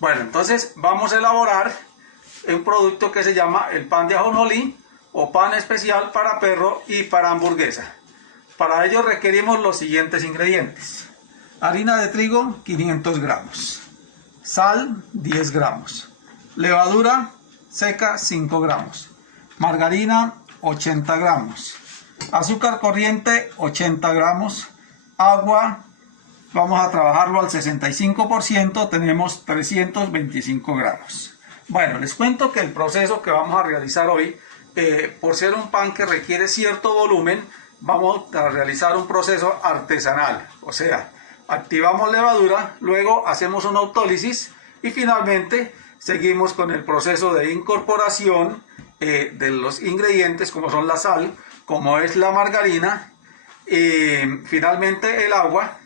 Bueno, entonces vamos a elaborar un producto que se llama el pan de ajonjolí o pan especial para perro y para hamburguesa. Para ello requerimos los siguientes ingredientes: harina de trigo 500 gramos, sal 10 gramos, levadura seca 5 gramos, margarina 80 gramos, azúcar corriente 80 gramos, agua, vamos a trabajarlo al 65%, tenemos 325 gramos. Bueno, les cuento que el proceso que vamos a realizar hoy, por ser un pan que requiere cierto volumen, vamos a realizar un proceso artesanal, o sea, activamos levadura, luego hacemos una autólisis y finalmente seguimos con el proceso de incorporación de los ingredientes, como son la sal, como es la margarina, finalmente el agua,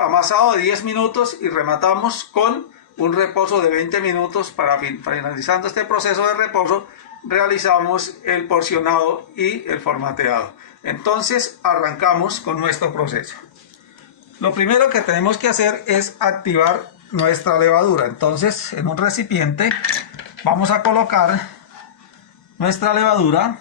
amasado de 10 minutos y rematamos con un reposo de 20 minutos. Finalizando este proceso de reposo, realizamos el porcionado y el formateado. Entonces arrancamos con nuestro proceso. Lo primero que tenemos que hacer es activar nuestra levadura. Entonces, en un recipiente vamos a colocar nuestra levadura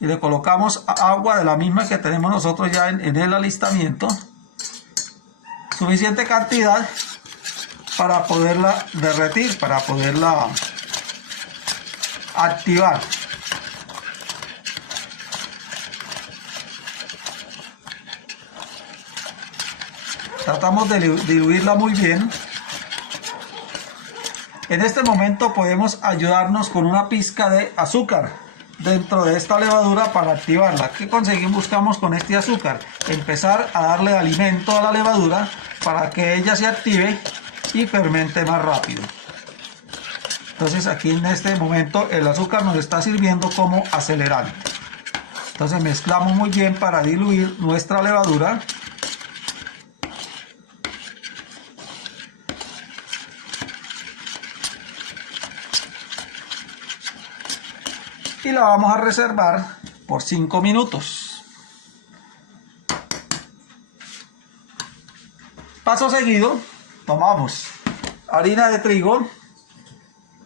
y le colocamos agua de la misma que tenemos nosotros ya en el alistamiento, suficiente cantidad para poderla derretir, para poderla activar. Tratamos de diluirla muy bien. En este momento podemos ayudarnos con una pizca de azúcar dentro de esta levadura para activarla. ¿Qué conseguimos? Buscamos con este azúcar empezar a darle alimento a la levadura para que ella se active y fermente más rápido. Entonces aquí en este momento el azúcar nos está sirviendo como acelerante. Entonces mezclamos muy bien para diluir nuestra levadura. Y la vamos a reservar por 5 minutos. Paso seguido, tomamos harina de trigo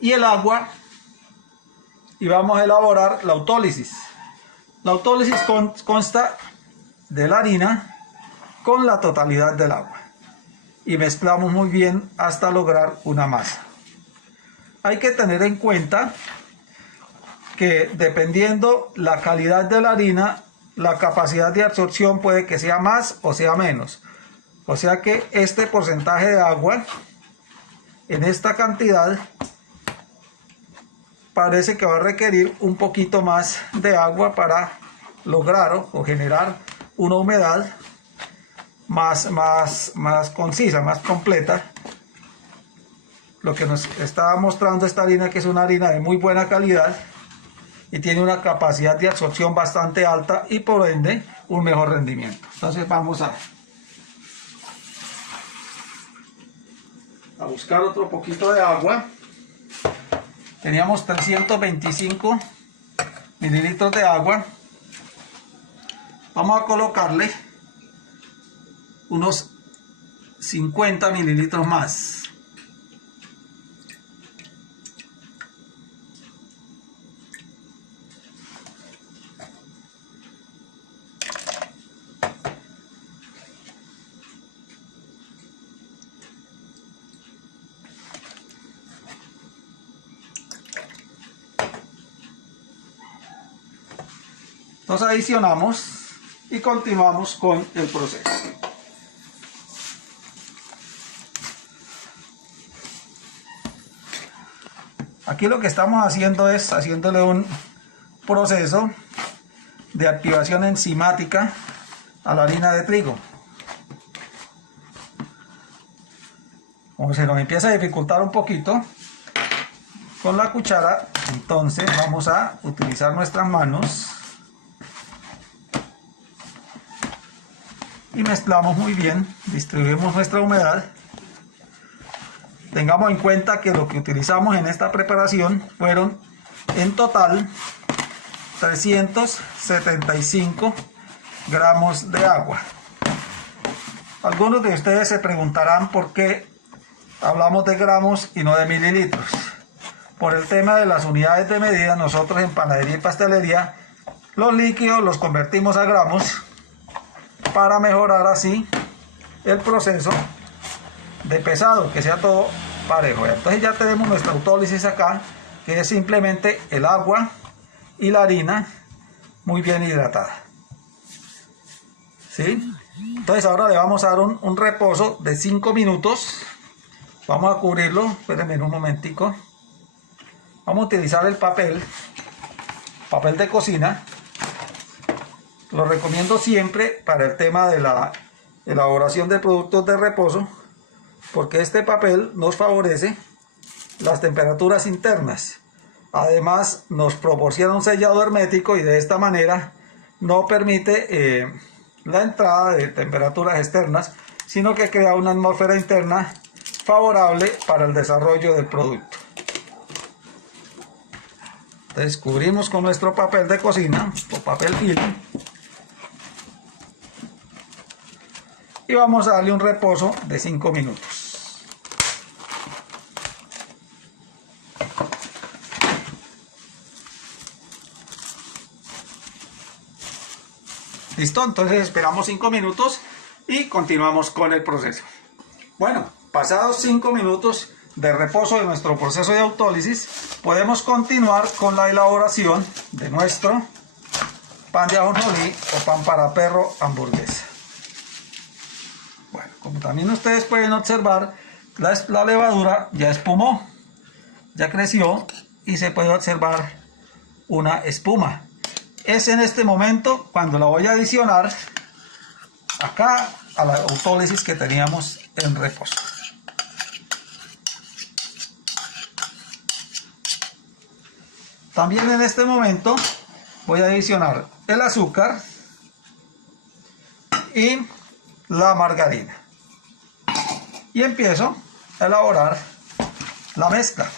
y el agua y vamos a elaborar la autólisis. La autólisis consta de la harina con la totalidad del agua y mezclamos muy bien hasta lograr una masa. Hay que tener en cuenta que dependiendo la calidad de la harina, la capacidad de absorción puede que sea más o sea menos. O sea que este porcentaje de agua en esta cantidad parece que va a requerir un poquito más de agua para lograr o generar una humedad más concisa, más completa. Lo que nos está mostrando esta harina, que es una harina de muy buena calidad y tiene una capacidad de absorción bastante alta y por ende un mejor rendimiento. Entonces vamos a buscar otro poquito de agua. Teníamos 325 mililitros de agua. Vamos a colocarle unos 50 mililitros más. Entonces adicionamos y continuamos con el proceso. Aquí lo que estamos haciendo es haciéndole un proceso de activación enzimática a la harina de trigo. Como se nos empieza a dificultar un poquito con la cuchara, entonces vamos a utilizar nuestras manos y mezclamos muy bien, distribuimos nuestra humedad. Tengamos en cuenta que lo que utilizamos en esta preparación fueron en total 375 gramos de agua. Algunos de ustedes se preguntarán por qué hablamos de gramos y no de mililitros. Por el tema de las unidades de medida, nosotros en panadería y pastelería los líquidos los convertimos a gramos para mejorar así el proceso de pesado, que sea todo parejo. Entonces ya tenemos nuestra autólisis acá, que es simplemente el agua y la harina muy bien hidratada. ¿Sí? Entonces ahora le vamos a dar un reposo de 5 minutos. Vamos a cubrirlo, espérenme un momentico. Vamos a utilizar el papel de cocina. Lo recomiendo siempre para el tema de la elaboración de productos de reposo, porque este papel nos favorece las temperaturas internas. Además nos proporciona un sellado hermético y de esta manera no permite la entrada de temperaturas externas, sino que crea una atmósfera interna favorable para el desarrollo del producto. Entonces cubrimos con nuestro papel de cocina o papel film y vamos a darle un reposo de 5 minutos. Listo, entonces esperamos 5 minutos y continuamos con el proceso. Bueno, pasados 5 minutos de reposo de nuestro proceso de autólisis, podemos continuar con la elaboración de nuestro pan de ajonjolí o pan para perro hamburguesa. Bueno, como también ustedes pueden observar, la levadura ya espumó, ya creció y se puede observar una espuma. Es en este momento cuando la voy a adicionar acá a la autólisis que teníamos en reposo. También en este momento voy a adicionar el azúcar y la margarina. Y empiezo a elaborar la mezcla.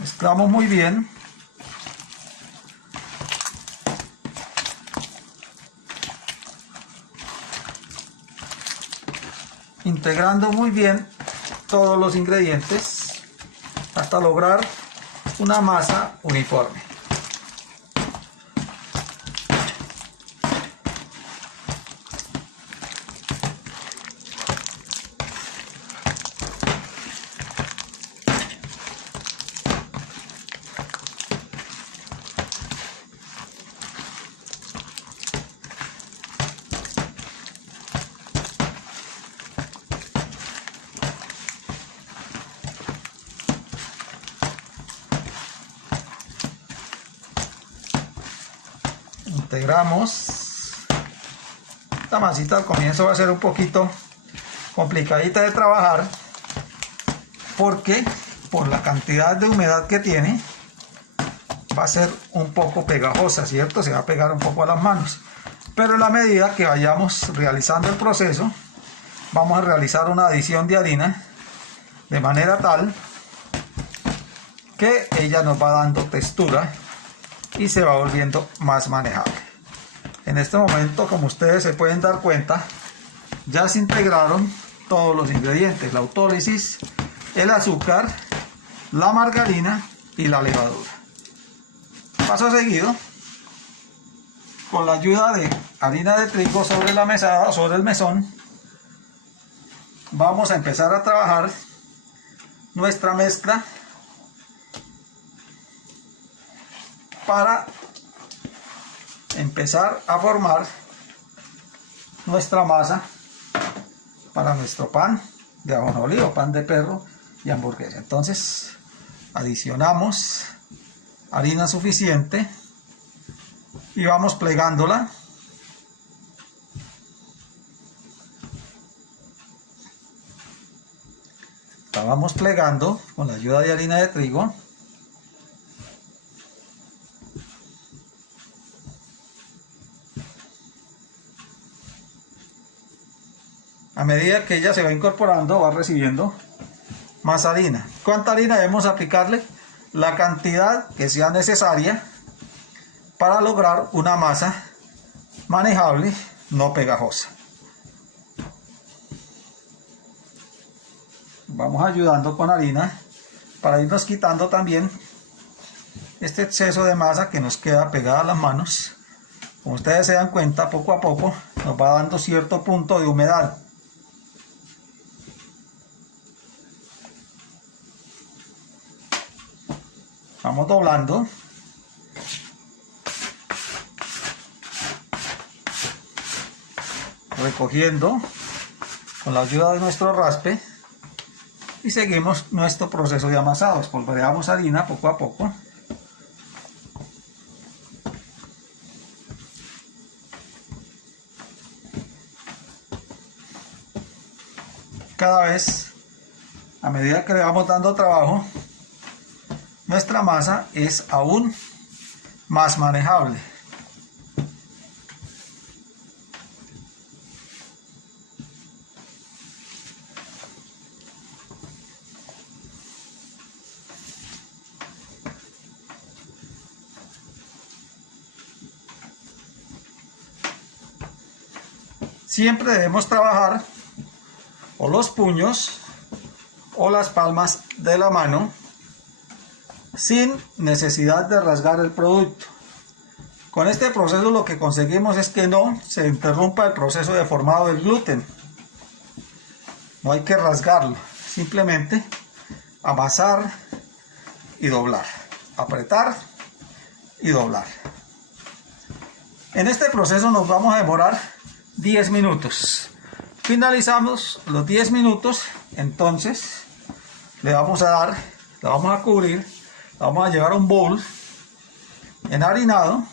Mezclamos muy bien. Integrando muy bien todos los ingredientes hasta lograr una masa uniforme. Integramos. Esta masita al comienzo va a ser un poquito complicadita de trabajar porque por la cantidad de humedad que tiene va a ser un poco pegajosa, ¿cierto? Se va a pegar un poco a las manos, pero en la medida que vayamos realizando el proceso vamos a realizar una adición de harina de manera tal que ella nos va dando textura y se va volviendo más manejable. En este momento, como ustedes se pueden dar cuenta, ya se integraron todos los ingredientes: la autólisis, el azúcar, la margarina y la levadura. Paso seguido, con la ayuda de harina de trigo sobre la mesada, sobre el mesón, vamos a empezar a trabajar nuestra mezcla para empezar a formar nuestra masa para nuestro pan de ajonjolí o pan de perro y hamburguesa. Entonces adicionamos harina suficiente y vamos plegándola. La vamos plegando con la ayuda de harina de trigo. A medida que ella se va incorporando, va recibiendo más harina. ¿Cuánta harina debemos aplicarle? La cantidad que sea necesaria para lograr una masa manejable, no pegajosa. Vamos ayudando con harina para irnos quitando también este exceso de masa que nos queda pegada a las manos. Como ustedes se dan cuenta, poco a poco nos va dando cierto punto de humedad. Vamos doblando. Recogiendo con la ayuda de nuestro raspe y seguimos nuestro proceso de amasado. Espolvoreamos harina poco a poco. Cada vez, a medida que le vamos dando trabajo, nuestra masa es aún más manejable. Siempre debemos trabajar o los puños o las palmas de la mano sin necesidad de rasgar el producto. Con este proceso lo que conseguimos es que no se interrumpa el proceso de formado del gluten. No hay que rasgarlo, simplemente amasar y doblar, apretar y doblar. En este proceso nos vamos a demorar 10 minutos. Finalizamos los 10 minutos, entonces le vamos a cubrir, le vamos a llevar a un bowl enharinado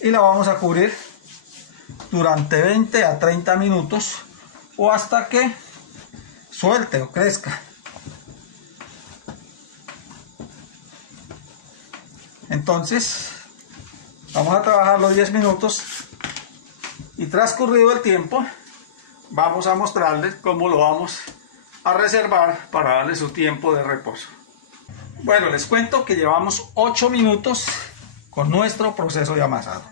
y la vamos a cubrir durante 20 a 30 minutos o hasta que suelte o crezca. Entonces vamos a trabajar los 10 minutos y transcurrido el tiempo vamos a mostrarles cómo lo vamos a reservar para darle su tiempo de reposo. Bueno, les cuento que llevamos 8 minutos con nuestro proceso de amasado.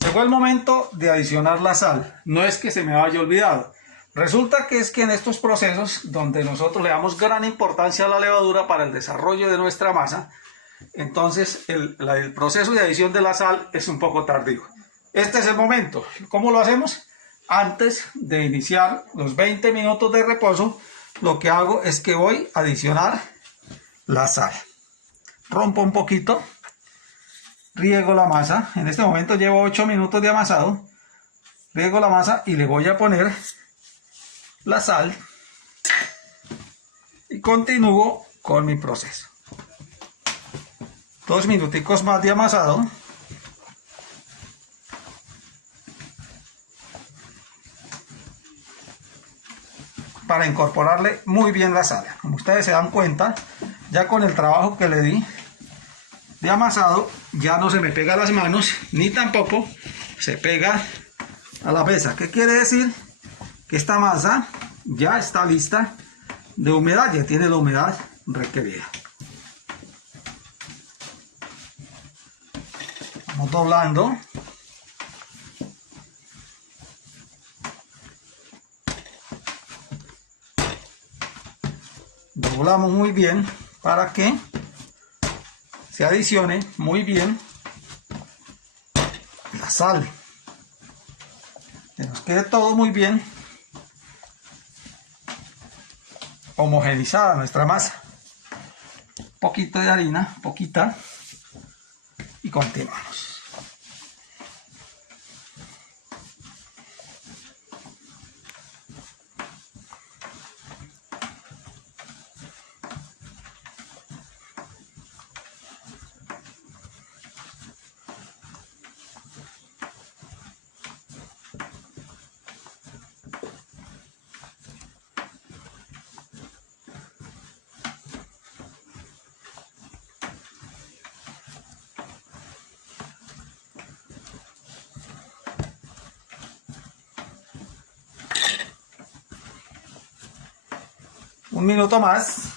Llegó el momento de adicionar la sal. No es que se me haya olvidado. Resulta que es que en estos procesos donde nosotros le damos gran importancia a la levadura para el desarrollo de nuestra masa, entonces el proceso de adición de la sal es un poco tardío. Este es el momento. ¿Cómo lo hacemos? Antes de iniciar los 20 minutos de reposo, lo que hago es que voy a adicionar la sal. Rompo un poquito, riego la masa. En este momento llevo 8 minutos de amasado. Riego la masa y le voy a poner la sal y continúo con mi proceso. 2 minuticos más de amasado. Para incorporarle muy bien la sal. Como ustedes se dan cuenta, ya con el trabajo que le di de amasado, ya no se me pega a las manos, ni tampoco se pega a la mesa. ¿Qué quiere decir? Que esta masa ya está lista de humedad, ya tiene la humedad requerida. Vamos doblando. Doblamos muy bien para que se adicione muy bien la sal. Que nos quede todo muy bien homogeneizada nuestra masa. Un poquito de harina, poquita, y continuamos. Un minuto más.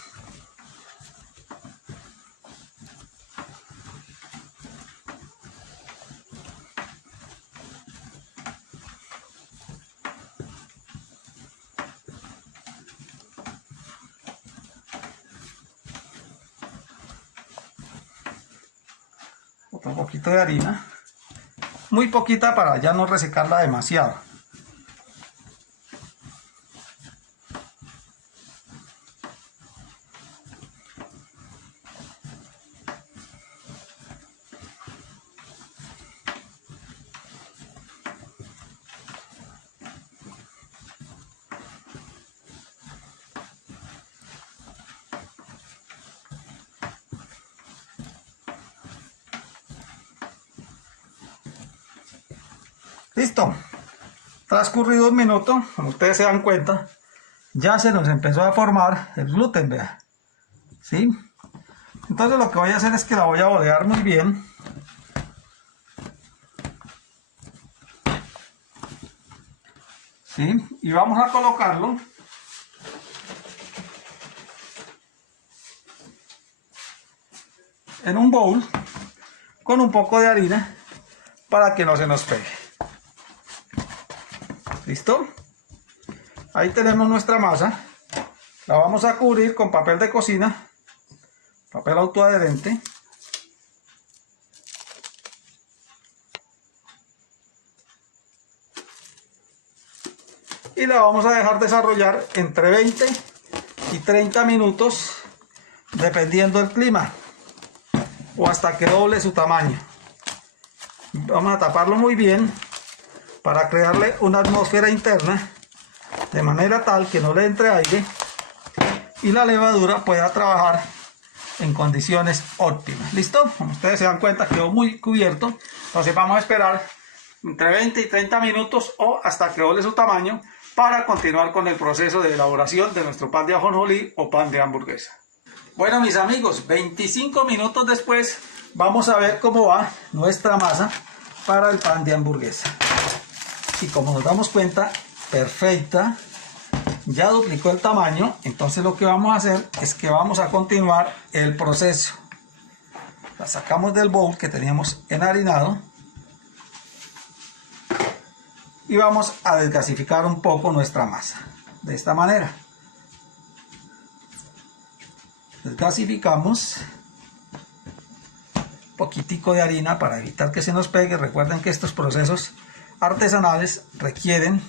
Otro poquito de harina. Muy poquita para ya no resecarla demasiado. Listo. Transcurrido un minuto, como ustedes se dan cuenta, ya se nos empezó a formar el gluten, vea. ¿Sí? Entonces lo que voy a hacer es que la voy a bolear muy bien. ¿Sí? Y vamos a colocarlo en un bowl con un poco de harina para que no se nos pegue. ¿Listo? Ahí tenemos nuestra masa. La vamos a cubrir con papel de cocina, papel autoadherente. Y la vamos a dejar desarrollar entre 20 y 30 minutos, dependiendo del clima, o hasta que doble su tamaño. Vamos a taparlo muy bien para crearle una atmósfera interna, de manera tal que no le entre aire y la levadura pueda trabajar en condiciones óptimas. ¿Listo? Como ustedes se dan cuenta, quedó muy cubierto. Entonces vamos a esperar entre 20 y 30 minutos o hasta que doble su tamaño para continuar con el proceso de elaboración de nuestro pan de ajonjolí o pan de hamburguesa. Bueno, mis amigos, 25 minutos después vamos a ver cómo va nuestra masa para el pan de hamburguesa. Y como nos damos cuenta, perfecta, ya duplicó el tamaño. Entonces lo que vamos a hacer es que vamos a continuar el proceso. La sacamos del bowl que teníamos enharinado y vamos a desgasificar un poco nuestra masa de esta manera. Desgasificamos un poquitico de harina para evitar que se nos pegue. Recuerden que estos procesos artesanales requieren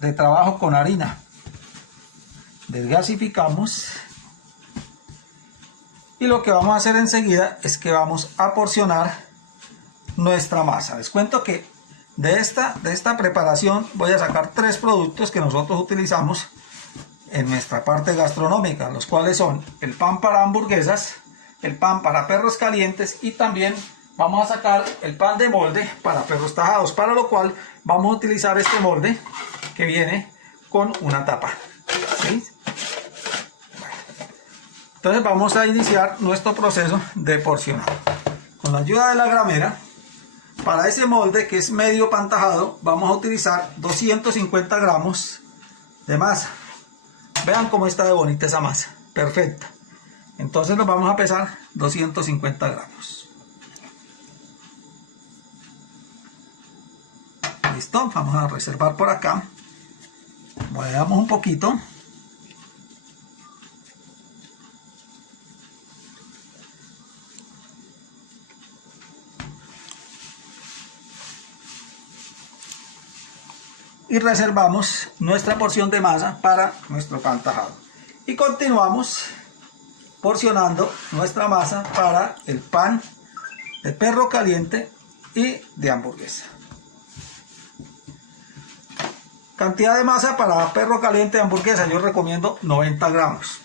de trabajo con harina. Desgasificamos y lo que vamos a hacer enseguida es que vamos a porcionar nuestra masa. Les cuento que de esta preparación voy a sacar 3 productos que nosotros utilizamos en nuestra parte gastronómica, los cuales son el pan para hamburguesas, el pan para perros calientes y también vamos a sacar el pan de molde para perros tajados, para lo cual vamos a utilizar este molde que viene con una tapa. ¿Sí? Entonces vamos a iniciar nuestro proceso de porcionado. Con la ayuda de la gramera, para ese molde que es medio pan tajado, vamos a utilizar 250 gramos de masa. Vean cómo está de bonita esa masa, perfecta. Entonces nos vamos a pesar 250 gramos. Listo, vamos a reservar por acá. Movemos un poquito. Y reservamos nuestra porción de masa para nuestro pan tajado. Y continuamos porcionando nuestra masa para el pan de perro caliente y de hamburguesa. Cantidad de masa para perro caliente y hamburguesa, yo recomiendo 90 gramos.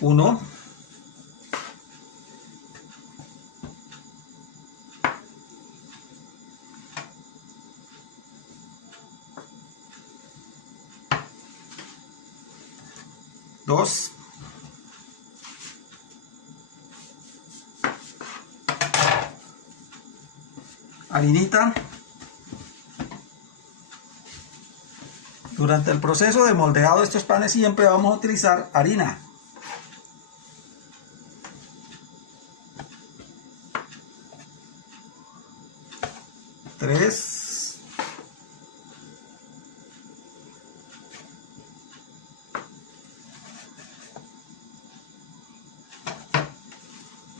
1, 2, 3, harinita. Durante el proceso de moldeado de estos panes siempre vamos a utilizar harina. 3,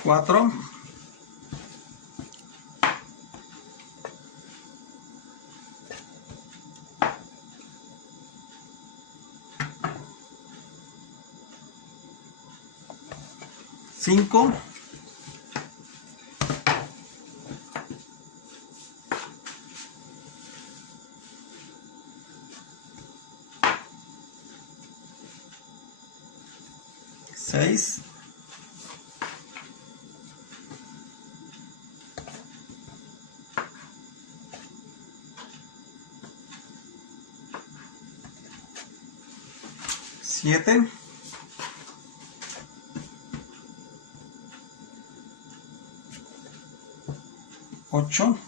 4, 4, 5, 6, 7, 8,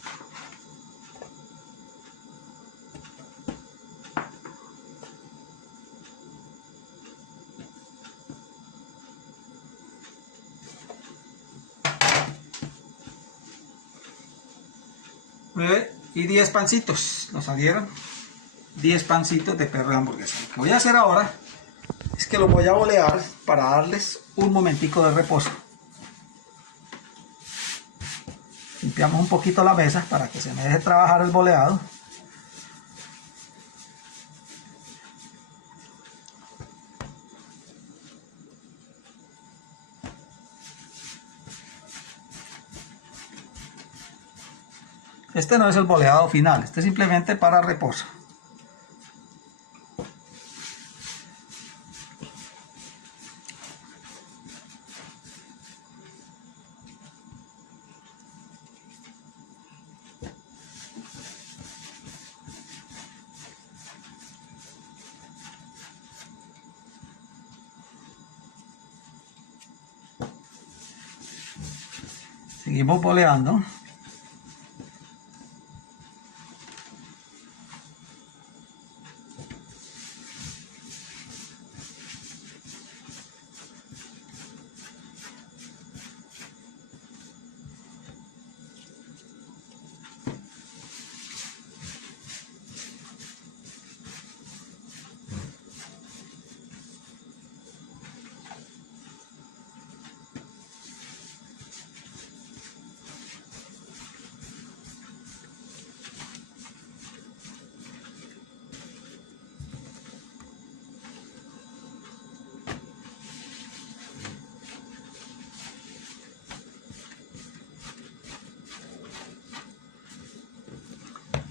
9 y 10 pancitos. Nos salieron 10 pancitos de perro de hamburguesa. Lo que voy a hacer ahora es que los voy a bolear para darles un momentico de reposo. Limpiamos un poquito la mesa para que se me deje trabajar el boleado. Este no es el boleado final, este es simplemente para reposo. Seguimos boleando.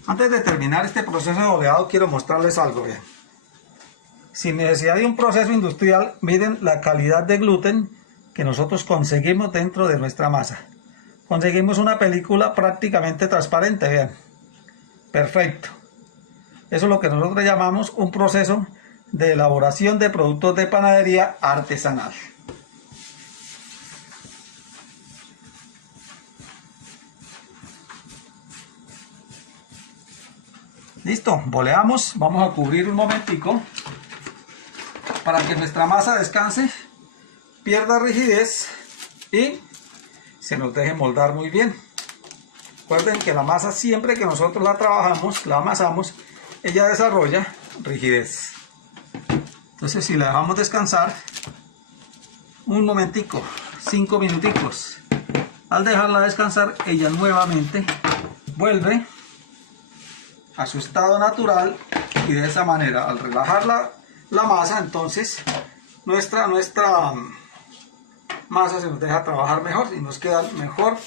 Antes de terminar este proceso de boleado, quiero mostrarles algo. Bien. Sin necesidad de un proceso industrial, miren la calidad de gluten que nosotros conseguimos dentro de nuestra masa. Conseguimos una película prácticamente transparente, vean. Perfecto. Eso es lo que nosotros llamamos un proceso de elaboración de productos de panadería artesanal. Listo, boleamos, vamos a cubrir un momentico para que nuestra masa descanse, pierda rigidez y se nos deje moldar muy bien. Recuerden que la masa, siempre que nosotros la trabajamos, la amasamos, ella desarrolla rigidez. Entonces, si la dejamos descansar un momentico, 5 minuticos, al dejarla descansar, ella nuevamente vuelve a su estado natural, y de esa manera, al relajar la masa, entonces nuestra masa se nos deja trabajar mejor y nos quedan mejor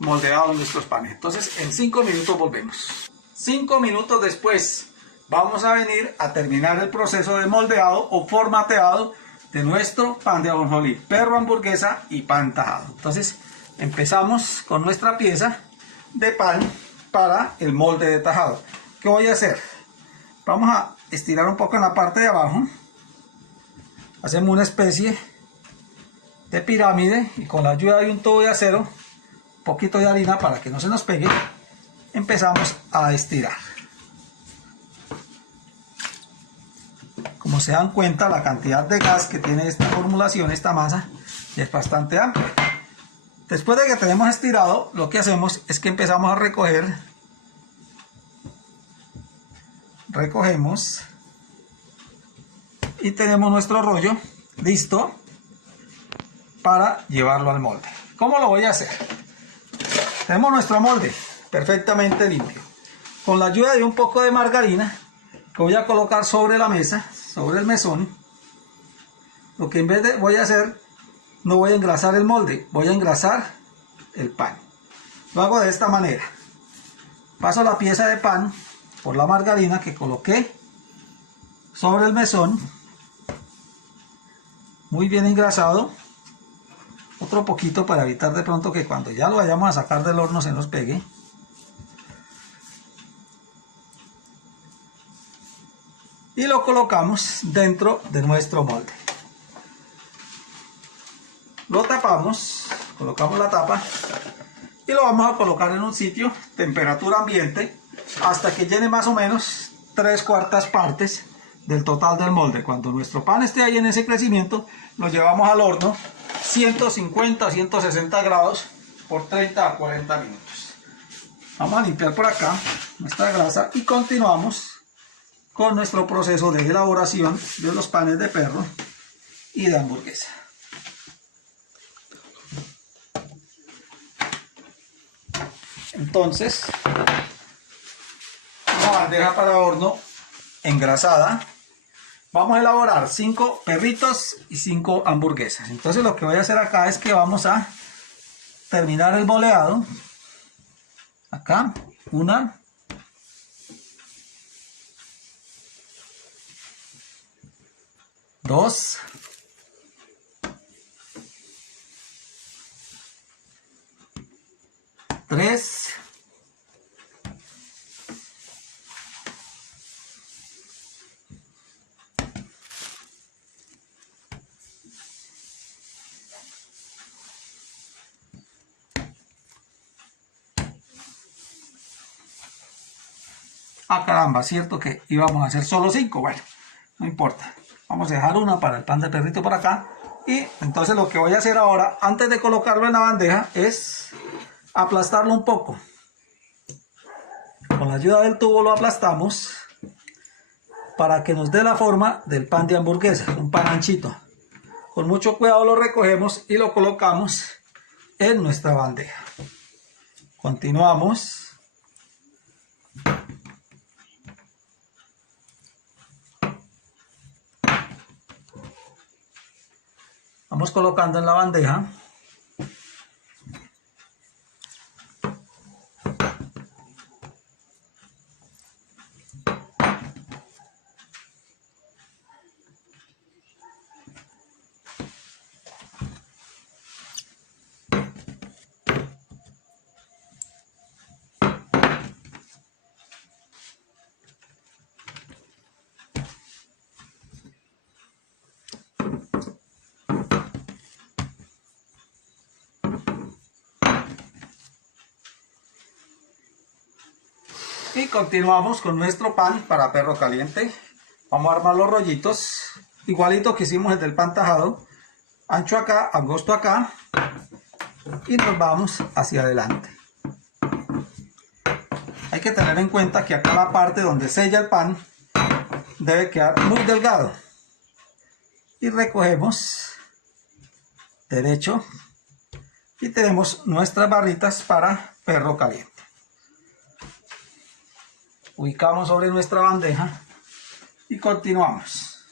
moldeados nuestros panes. Entonces en 5 minutos volvemos. 5 minutos después vamos a venir a terminar el proceso de moldeado o formateado de nuestro pan de ajonjolí, perro hamburguesa y pan tajado. Entonces empezamos con nuestra pieza de pan para el molde de tajado. ¿Qué voy a hacer? Vamos a estirar un poco en la parte de abajo. Hacemos una especie de pirámide y con la ayuda de un tubo de acero, un poquito de harina para que no se nos pegue, empezamos a estirar. Como se dan cuenta, la cantidad de gas que tiene esta formulación, esta masa, es bastante amplia. Después de que tenemos estirado, lo que hacemos es que empezamos a recogemos y tenemos nuestro rollo listo para llevarlo al molde. ¿Cómo lo voy a hacer? Tenemos nuestro molde perfectamente limpio. Con la ayuda de un poco de margarina que voy a colocar sobre la mesa, sobre el mesón, lo que en vez de voy a hacer, no voy a engrasar el molde, voy a engrasar el pan. Lo hago de esta manera. Paso la pieza de pan por la margarina que coloqué sobre el mesón, muy bien engrasado. Otro poquito para evitar de pronto que cuando ya lo vayamos a sacar del horno se nos pegue. Y lo colocamos dentro de nuestro molde. Lo tapamos, colocamos la tapa y lo vamos a colocar en un sitio, temperatura ambiente, hasta que llene más o menos 3/4 partes del total del molde. Cuando nuestro pan esté ahí en ese crecimiento, lo llevamos al horno 150 a 160 grados por 30 a 40 minutos. Vamos a limpiar por acá nuestra grasa y continuamos con nuestro proceso de elaboración de los panes de perro y de hamburguesa. Entonces, una bandeja para horno engrasada. Vamos a elaborar 5 perritos y 5 hamburguesas. Entonces lo que voy a hacer acá es que vamos a terminar el boleado. Acá, 1, 2, 3, 'Ah, caramba, cierto que íbamos a hacer solo 5. Bueno, no importa. Vamos a dejar una para el pan de perrito por acá. Y entonces lo que voy a hacer ahora, antes de colocarlo en la bandeja, es aplastarlo un poco. Con la ayuda del tubo lo aplastamos para que nos dé la forma del pan de hamburguesa, un pan anchito. Con mucho cuidado lo recogemos y lo colocamos en nuestra bandeja. Continuamos. Vamos colocando en la bandeja. Y continuamos con nuestro pan para perro caliente. Vamos a armar los rollitos, igualito que hicimos el del pan tajado. Ancho acá, angosto acá. Y nos vamos hacia adelante. Hay que tener en cuenta que acá la parte donde sella el pan debe quedar muy delgado. Y recogemos derecho. Y tenemos nuestras barritas para perro caliente. Ubicamos sobre nuestra bandeja y continuamos.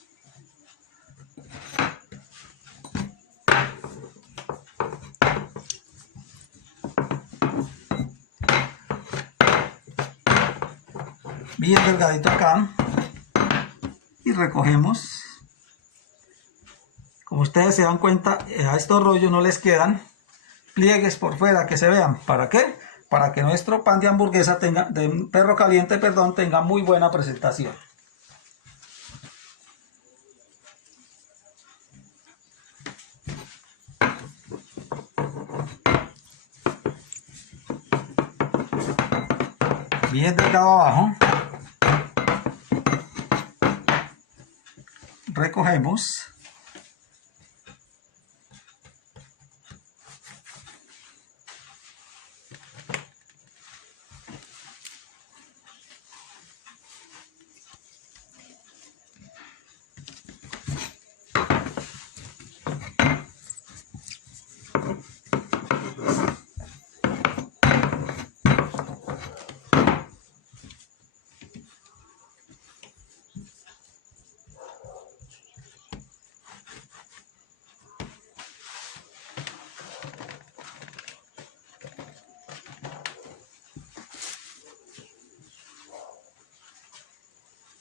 Bien delgadito acá y recogemos. Como ustedes se dan cuenta, a estos rollos no les quedan pliegues por fuera que se vean. ¿Para qué? Para que nuestro pan de hamburguesa de perro caliente, perdón, tenga muy buena presentación. Bien delgado abajo. Recogemos.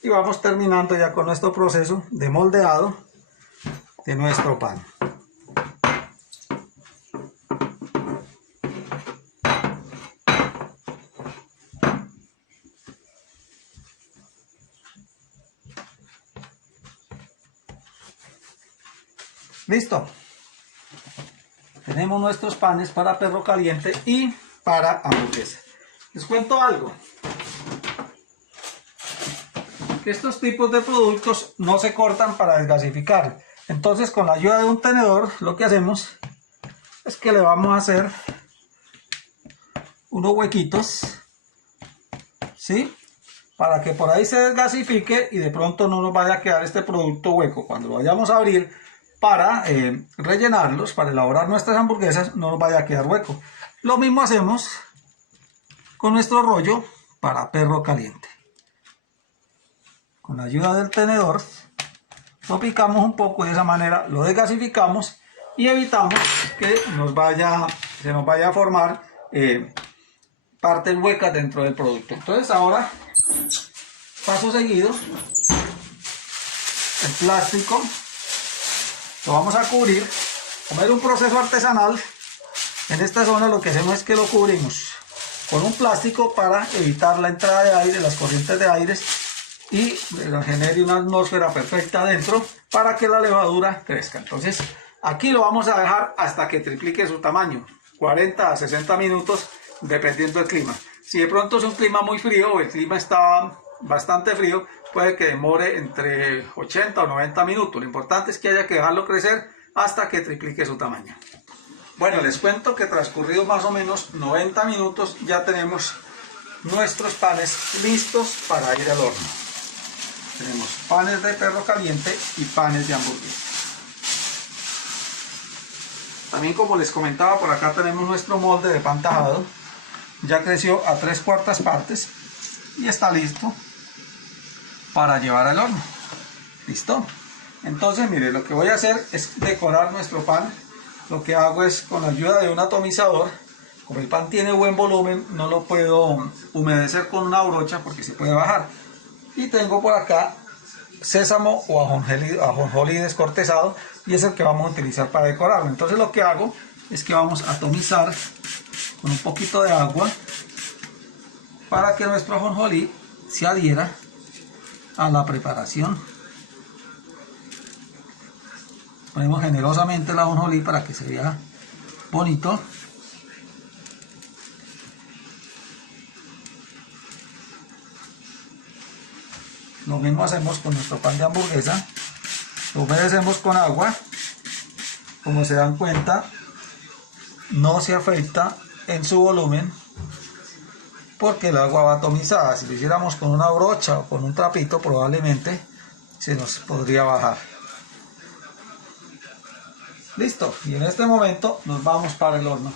y vamos terminando ya con nuestro proceso de moldeado de nuestro pan. Listo. Tenemos nuestros panes para perro caliente y para hamburguesa. Les cuento algo. Que estos tipos de productos no se cortan para desgasificar. Entonces, con la ayuda de un tenedor, lo que hacemos es que le vamos a hacer unos huequitos, ¿sí? Para que por ahí se desgasifique y de pronto no nos vaya a quedar este producto hueco. Cuando lo vayamos a abrir para rellenarlos, para elaborar nuestras hamburguesas, no nos vaya a quedar hueco. Lo mismo hacemos con nuestro rollo para perro caliente. Con la ayuda del tenedor lo picamos un poco, de esa manera lo desgasificamos y evitamos que se nos vaya a formar partes huecas dentro del producto. Entonces ahora, paso seguido, el plástico lo vamos a cubrir. Como es un proceso artesanal, en esta zona lo que hacemos es que lo cubrimos con un plástico para evitar la entrada de aire, las corrientes de aire, y genere una atmósfera perfecta adentro para que la levadura crezca. Entonces aquí lo vamos a dejar hasta que triplique su tamaño, 40 a 60 minutos dependiendo del clima. Si de pronto es un clima muy frío o el clima está bastante frío, puede que demore entre 80 o 90 minutos. Lo importante es que haya que dejarlo crecer hasta que triplique su tamaño. Bueno, les cuento que transcurridos más o menos 90 minutos ya tenemos nuestros panes listos para ir al horno. Tenemos panes de perro caliente y panes de hamburguesa. También, como les comentaba, por acá tenemos nuestro molde de pan tajado. Ya creció a 3/4 partes y está listo para llevar al horno. ¿Listo? Entonces, mire, lo que voy a hacer es decorar nuestro pan. Lo que hago es, con la ayuda de un atomizador, como el pan tiene buen volumen, no lo puedo humedecer con una brocha porque se puede bajar. Y tengo por acá sésamo o ajonjolí descortezado, y es el que vamos a utilizar para decorarlo. Entonces lo que hago es que vamos a atomizar con un poquito de agua para que nuestro ajonjolí se adhiera a la preparación. Ponemos generosamente el ajonjolí para que se vea bonito. Lo mismo hacemos con nuestro pan de hamburguesa. Lo humedecemos con agua. Como se dan cuenta, no se afecta en su volumen porque el agua va atomizada. Si lo hiciéramos con una brocha o con un trapito, probablemente se nos podría bajar. Listo. Y en este momento nos vamos para el horno.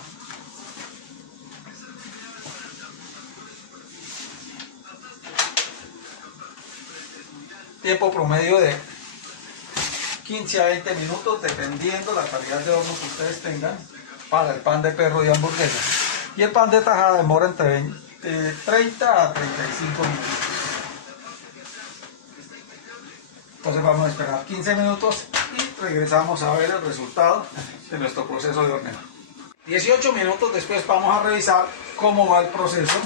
Tiempo promedio de 15 a 20 minutos, dependiendo la calidad de horno que ustedes tengan para el pan de perro y hamburguesa. Y el pan de tajada demora entre 30 a 35 minutos. Entonces vamos a esperar 15 minutos y regresamos a ver el resultado de nuestro proceso de horneado. 18 minutos después vamos a revisar cómo va el proceso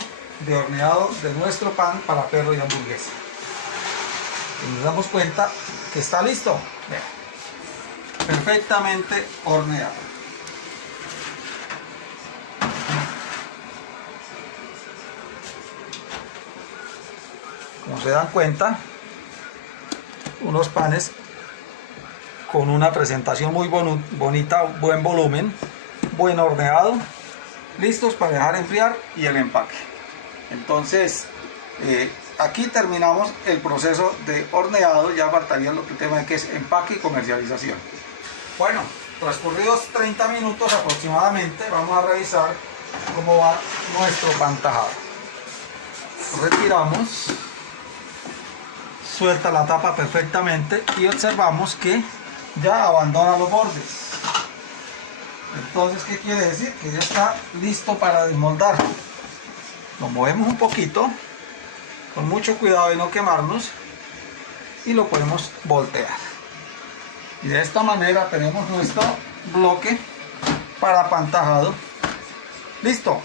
de horneado de nuestro pan para perro y hamburguesa. Y nos damos cuenta que está listo. Vean, perfectamente horneado. Como se dan cuenta, unos panes con una presentación muy bonita, buen volumen, buen horneado, listos para dejar enfriar y el empaque. Entonces, aquí terminamos el proceso de horneado. Ya faltaría lo que el tema que es empaque y comercialización. Bueno, transcurridos 30 minutos aproximadamente, vamos a revisar cómo va nuestro pan tajado. Retiramos, suelta la tapa perfectamente y observamos que ya abandona los bordes. Entonces, ¿qué quiere decir? Que ya está listo para desmoldar. Lo movemos un poquito, con mucho cuidado de no quemarnos, y lo podemos voltear. Y de esta manera tenemos nuestro bloque para apantajado. Listo.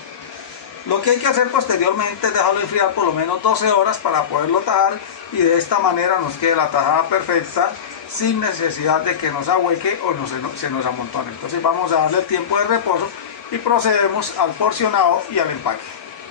Lo que hay que hacer posteriormente es dejarlo enfriar por lo menos 12 horas para poderlo tajar y de esta manera nos quede la tajada perfecta sin necesidad de que nos ahueque o se nos amontone. Entonces vamos a darle el tiempo de reposo y procedemos al porcionado y al empaque.